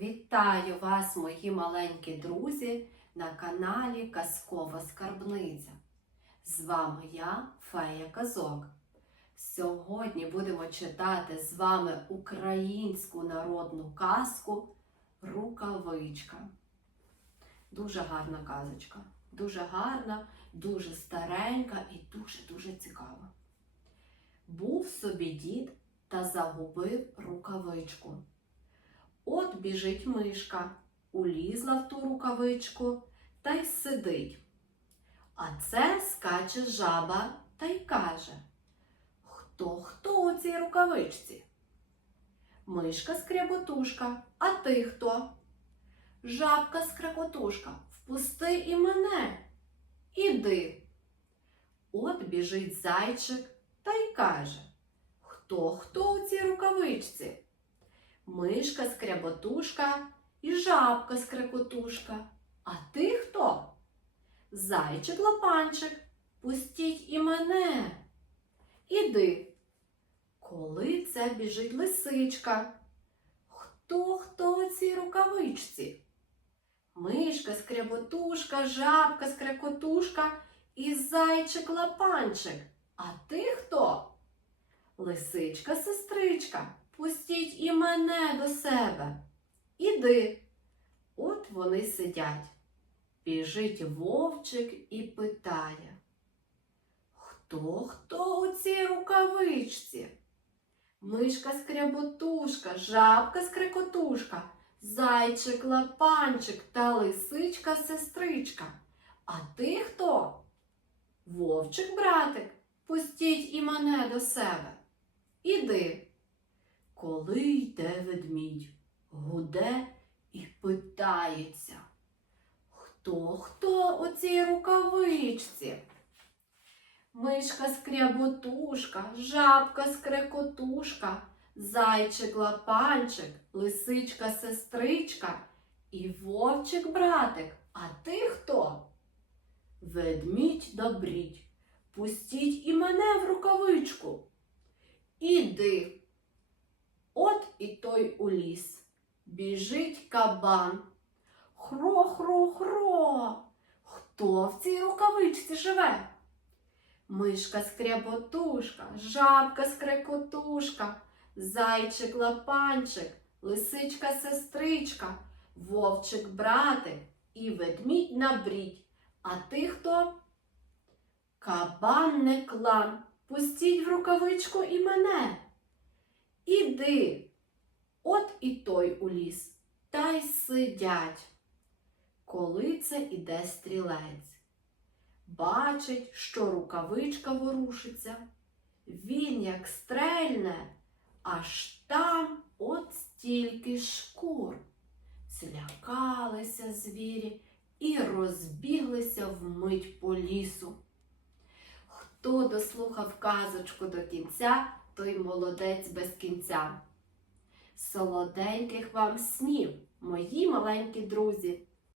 Вітаю вас, мої маленькі друзі, на каналі Казкова Скарбниця. З вами я, Фея Казок. Сьогодні будемо читати з вами українську народну казку Рукавичка. Дуже гарна казочка. Дуже гарна, дуже старенька і дуже-дуже цікава. Був собі дід та загубив рукавичку. От біжить мишка, улізла в ту рукавичку та й сидить. А це скаче жаба та й каже: Хто хто у цій рукавичці? Мишка скряботушка, а ти хто? Жабка скрекотушка, впусти і мене. Іди. От біжить зайчик та й каже: Хто хто у цій рукавичці? Мишка скряботушка і жабка скрекотушка. А ти хто? Зайчик лопанчик, пустіть і мене. Іди. Коли це біжить лисичка? Хто хто у цій рукавичці? Мишка скряботушка, жабка скрекотушка і зайчик лопанчик. А ти хто? Лисичка сестричка. Пустіть і мене до себе. Іди. От вони сидять. Біжить вовчик і питає. Хто хто у цій рукавичці? Мишка скряботушка, жабка скрекотушка, зайчик лапанчик та лисичка сестричка. А ти хто? Вовчик братик, пустіть і мене до себе. Іди. Коли йде ведмідь, гуде і питається, хто хто у цій рукавичці? Мишка скряботушка, жабка скрекотушка, зайчик лапанчик, лисичка сестричка і вовчик братик. А ти хто? Ведмідь добріть, пустіть і мене в рукавичку. Іди. Той у ліс. Біжить кабан. Хро-хро-хро. Хто в цій рукавичці живе? Мишка скряботушка, жабка скрекотушка, зайчик лапанчик, лисичка сестричка, вовчик братик і ведмідь набрідь. А ти хто? Кабан не клан, пустіть в рукавичку і мене. Іди. От і той у ліс, та й сидять. Коли це іде стрілець. Бачить, що рукавичка ворушиться. Він як стрельне, аж там от стільки шкур. Злякалися звірі і розбіглися вмить по лісу. Хто дослухав казочку до кінця, той молодець без кінця. Солоденьких вам снів, мої маленькі друзі!